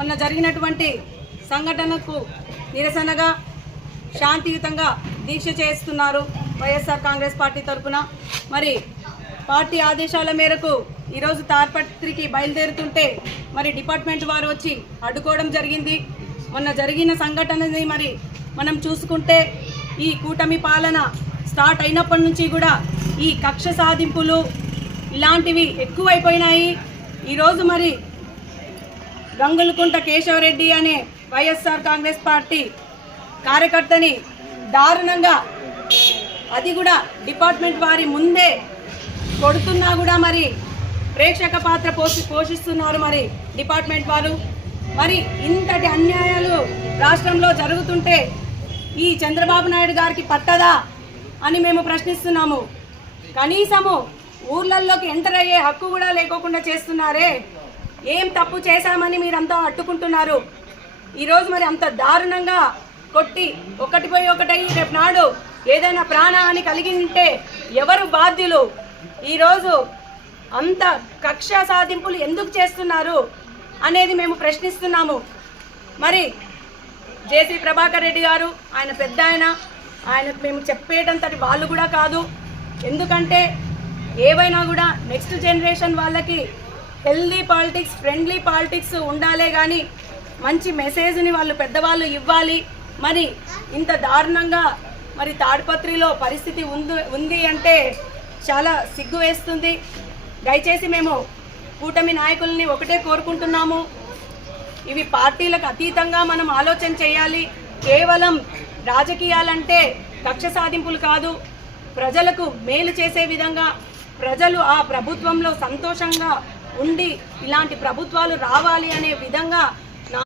మొన్న జరిగినటువంటి సంఘటనకు నిరసనగా శాంతియుతంగా దీక్ష చేస్తున్నారు వైఎస్ఆర్ కాంగ్రెస్ పార్టీ తరఫున. మరి పార్టీ ఆదేశాల మేరకు ఈరోజు తార్పత్రికి బయలుదేరుతుంటే మరి డిపార్ట్మెంట్ వారు వచ్చి అడ్డుకోవడం జరిగింది. మొన్న జరిగిన సంఘటనని మరి మనం చూసుకుంటే ఈ కూటమి పాలన స్టార్ట్ అయినప్పటి నుంచి కూడా ఈ కక్ష సాధింపులు ఇలాంటివి ఎక్కువైపోయినాయి. ఈరోజు మరి గంగులకుంట కేశవరెడ్డి అనే వైఎస్ఆర్ కాంగ్రెస్ పార్టీ కార్యకర్తని దారుణంగా, అది కూడా డిపార్ట్మెంట్ వారి ముందే కొడుతున్నా కూడా మరి ప్రేక్షక పాత్ర పోషిస్తున్నారు మరి డిపార్ట్మెంట్ వారు. మరి ఇంతటి అన్యాయాలు రాష్ట్రంలో జరుగుతుంటే ఈ చంద్రబాబు నాయుడు గారికి పట్టదా అని మేము ప్రశ్నిస్తున్నాము. కనీసము ఊర్లల్లోకి ఎంటర్ అయ్యే హక్కు కూడా లేకోకుండా చేస్తున్నారే. ఏం తప్పు చేశామని మీరంతా అట్టుకుంటున్నారు. ఈరోజు మరి అంత దారుణంగా కొట్టి ఒకటిపై ఒకటయ్యి రేపు నాడు ఏదైనా ప్రాణహాని కలిగి ఉంటే ఎవరు బాధ్యులు? ఈరోజు అంత కక్ష సాధింపులు ఎందుకు చేస్తున్నారు అనేది మేము ప్రశ్నిస్తున్నాము. మరి జేసీ ప్రభాకర్ రెడ్డి గారు ఆయన పెద్ద ఆయనకు మేము చెప్పేటంతటి వాళ్ళు కూడా కాదు. ఎందుకంటే ఏవైనా కూడా నెక్స్ట్ జనరేషన్ వాళ్ళకి హెల్దీ పాలిటిక్స్, ఫ్రెండ్లీ పాలిటిక్స్ ఉండాలే కానీ మంచి మెసేజ్ని వాళ్ళు పెద్దవాళ్ళు ఇవ్వాలి. మరి ఇంత దారుణంగా మరి తాడిపత్రిలో పరిస్థితి ఉంది అంటే చాలా సిగ్గు వేస్తుంది. దయచేసి మేము కూటమి నాయకుల్ని ఒకటే కోరుకుంటున్నాము, ఇవి పార్టీలకు అతీతంగా మనం ఆలోచన చేయాలి. కేవలం రాజకీయాలంటే కక్ష సాధింపులు కాదు, ప్రజలకు మేలు చేసే విధంగా, ప్రజలు ఆ ప్రభుత్వంలో సంతోషంగా ఉండి ఇలాంటి ప్రభుత్వాలు రావాలి అనే విధంగా